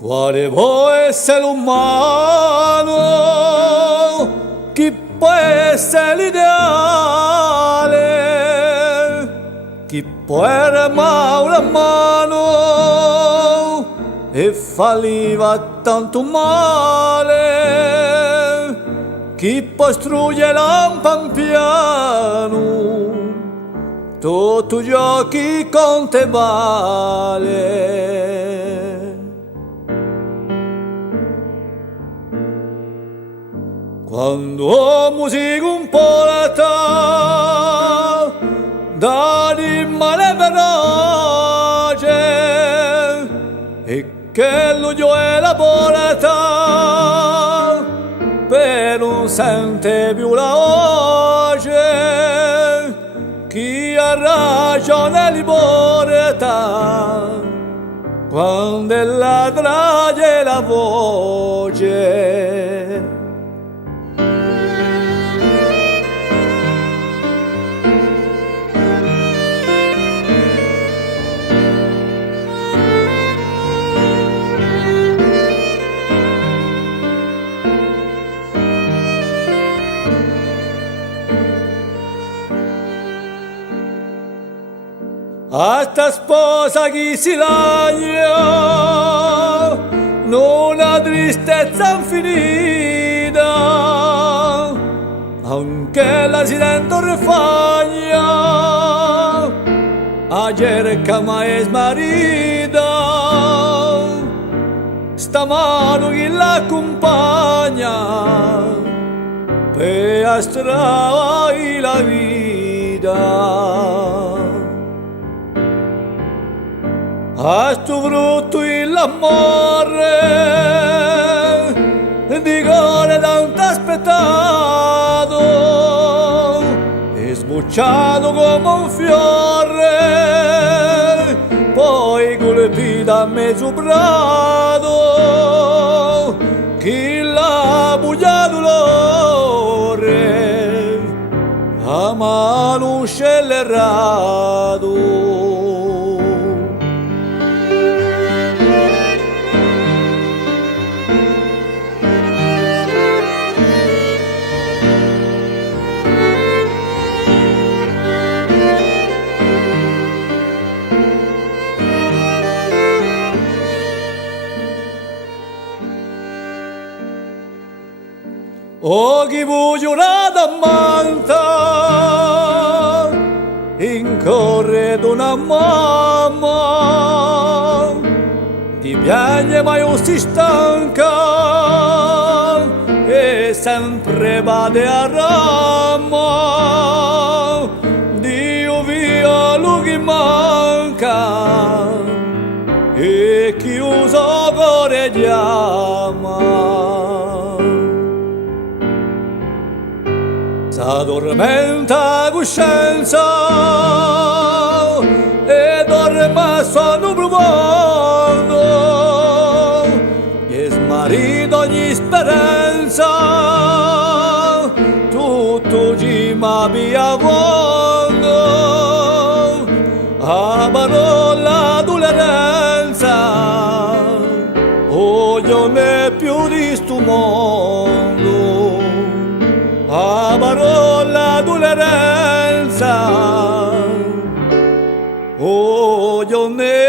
Quale può essere l'umano? Chi può essere l'ideale? Chi può armare una mano e falliva tanto male? Chi può struggere lampan piano? Tutto ciò che con te vale. Quando musica un po' la ta, da di male veloce, e che lo io è la volata, per non sente più la voce, chi ha ragione li porta, quando è la trage la voce. A sta sposa chi si lagna, non ha tristezza infinita, anche la si sente orfagna, a cerca mai smarrita, sta mano chi l'accompagna, per astrare la vita. A sto frutto l'amore di cuore tanto aspettato e sbocciato come un fiore, poi colpito a mezzo prato, chi l'ha bugliato l'ore a mano scellerato. O chi voglio una manta in corre d'una mamma, ti piagne ma io si stanca e sempre vade a rama, Dio via lui che manca e chi usa cuore chiama. S'addormenta coscienza e dorme sonno profondo e smarrito ogni speranza, tutto ci m'abbia fondo, a parola d'ulerenza io non è più di sto mondo, a parola d'ulerenza io non è